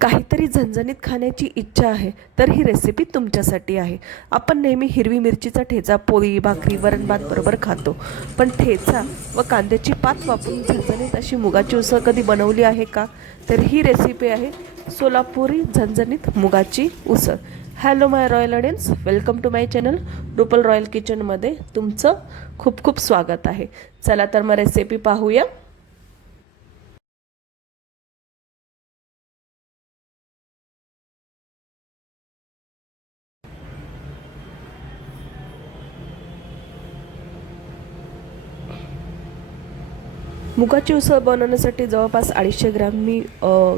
काहीतरी झणझणीत खाण्याची इच्छा आहे तर ही रेसिपी तुमच्यासाठी आहे. आपण नेहमी हिरवी मिरचीचा ठेचा पोळी भाकरी वरण भात बरोबर खातो. पण ठेचा व कांद्याची पात वापरून झणझणीत अशी मुगाची उसळ कधी बनवली आहे का? तर ही रेसिपी आहे सोलापुरी झणझणीत मुगाची उसळ. Hello my royal audience welcome to my channel Rupal royal किचनमध्ये तुमचं खूप खूप स्वागत आहे. चला तर मग रेसिपी पाहूया. मुगाची उसळ बनवण्यासाठी जवळपास अडीचशे ग्रॅम मी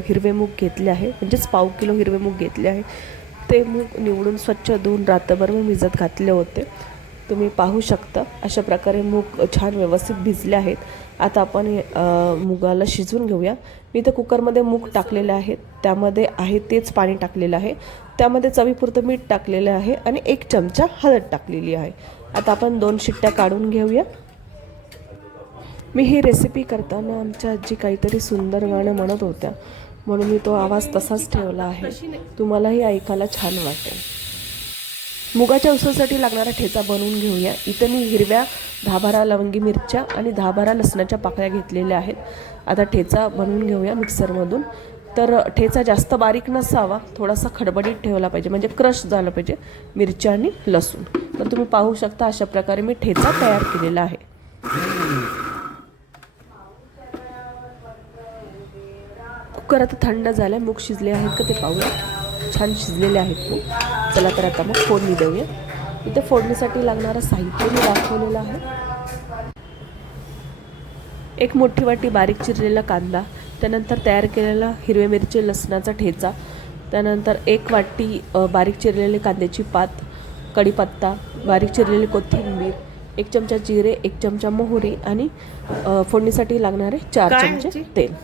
हिरवे मूग घेतले आहे. म्हणजेच पाव किलो हिरवे मूग घेतले आहे. ते मूग निवडून स्वच्छ धुवून रात्रभर मी भिजत घातले होते. तुम्ही पाहू शकता अशा प्रकारे मूग छान व्यवस्थित भिजले आहेत. आता आपण मुगाला शिजवून घेऊया. मी इथं कुकरमध्ये मूग टाकलेले आहेत. त्यामध्ये आहे तेच पाणी टाकलेलं आहे. त्यामध्ये चवीपुरतं मीठ टाकलेलं आहे आणि एक चमचा हळद टाकलेली आहे. आता आपण दोन शिट्ट्या काढून घेऊया. मी ही रेसिपी करताना आमच्या आजी काहीतरी सुंदर गाणं म्हणत होत्या. म्हणून मी तो आवाज तसाच ठेवला आहे. तुम्हालाही ऐकायला छान वाटेल. मुगाच्या उसळसाठी लागणारा ठेचा बनवून घेऊया. इथं मी हिरव्या दहा बारा लवंगी मिरच्या आणि दहा बारा लसणाच्या पाकळ्या घेतलेल्या आहेत. आता ठेचा बनवून घेऊया मिक्सरमधून. तर ठेचा जास्त बारीक नसावा थोडासा खडबडीत ठेवला पाहिजे. म्हणजे क्रश झालं पाहिजे मिरच्या आणि लसूण. तर तुम्ही पाहू शकता अशा प्रकारे मी ठेचा तयार केलेला आहे. कुकर आता थंड झालं मूग शिजले आहेत का ते पाहूया. छान शिजलेले आहेत मूग. चला तर आता मग फोडणी देऊया. इथे फोडणीसाठी लागणारं साहित्य मी दाखवलेलं आहे. एक मोठी वाटी बारीक चिरलेला कांदा त्यानंतर तयार केलेला हिरव्या मिरची लसणाचा ठेचा त्यानंतर एक वाटी बारीक चिरलेली कांद्याची पात कढीपत्ता बारीक चिरलेली कोथिंबीर एक चमचा जिरे एक चमचा मोहरी आणि फोडणीसाठी लागणारे चार चमचे? तेल.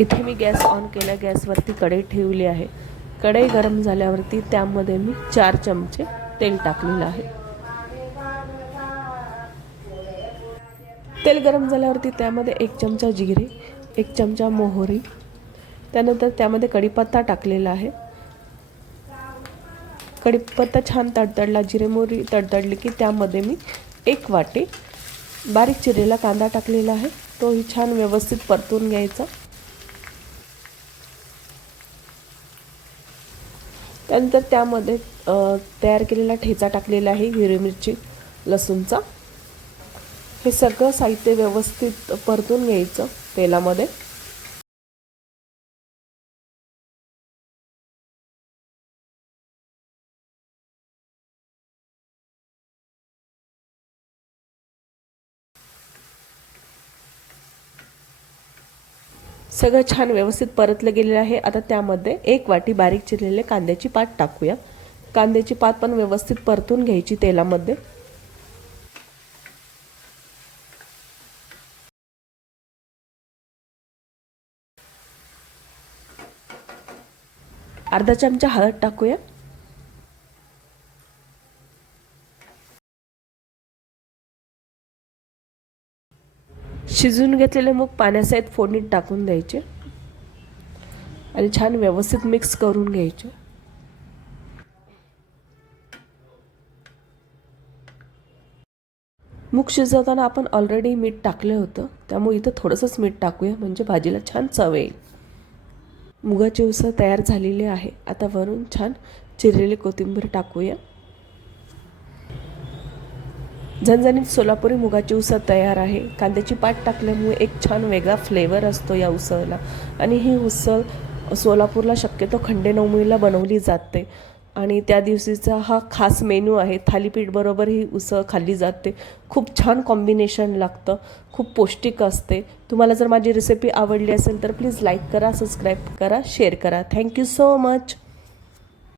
इथे मी गॅस ऑन केला गॅसवरती कढई ठेवली आहे. कढई गरम झाल्यावरती त्यामध्ये मी चार चमचे तेल टाकलेलं आहे. तेल गरम झाल्यावरती त्यामध्ये एक चमचा जिरे एक चमचा मोहरी त्यानंतर त्यामध्ये कढीपत्ता टाकलेला आहे. कढीपत्ता छान तडतडला जिरे मोहरी तडतडली की त्यामध्ये मी एक वाटी बारीक चिरेला कांदा टाकलेला आहे. तोही छान व्यवस्थित परतून घ्यायचा. त्यानंतर त्यामध्ये तयार केलेला ठेचा टाकलेला आहे हिरवी मिरची लसूणचा हे सगळं साहित्य व्यवस्थित परतून घ्यायचं तेलामध्ये. सगळं छान व्यवस्थित परतलं गेलेलं आहे. आता त्यामध्ये एक वाटी बारीक चिरलेले कांद्याची पात टाकूया. कांद्याची पात पण व्यवस्थित परतून घ्यायची तेलामध्ये. अर्धा चमचा हळद टाकूया. शिजून घेतलेले मूग पाण्यासहित फोडणीत टाकून द्यायचे. आणि छान व्यवस्थित मिक्स करून घ्यायचे. मूग शिजवताना आपण ऑलरेडी मीठ टाकलं होतं. त्यामुळे इथं थोडंसंच मीठ टाकूया. म्हणजे भाजीला छान चव येईल. मुगाची उसळ तयार झालेली आहे. आता वरून छान चिरलेली कोथिंबीर टाकूया. झणझणीत सोलापुरी मुगाची उसळ तयार आहे. कांद्याची पात टाकल्यामुळे एक छान वेगळा फ्लेवर असतो या उसळला. आणि ही उसळ सोलापूरला शक्यतो खंडेनवमीला बनवली जाते. आणि त्या दिवशीचा हा खास मेनू आहे. थालीपीठबरोबर ही उसळ खाल्ली जाते. खूप छान कॉम्बिनेशन लागतं. खूप पौष्टिक असते. तुम्हाला जर माझी रेसिपी आवडली असेल तर प्लीज लाईक करा सबस्क्राईब करा शेअर करा. Thank you so much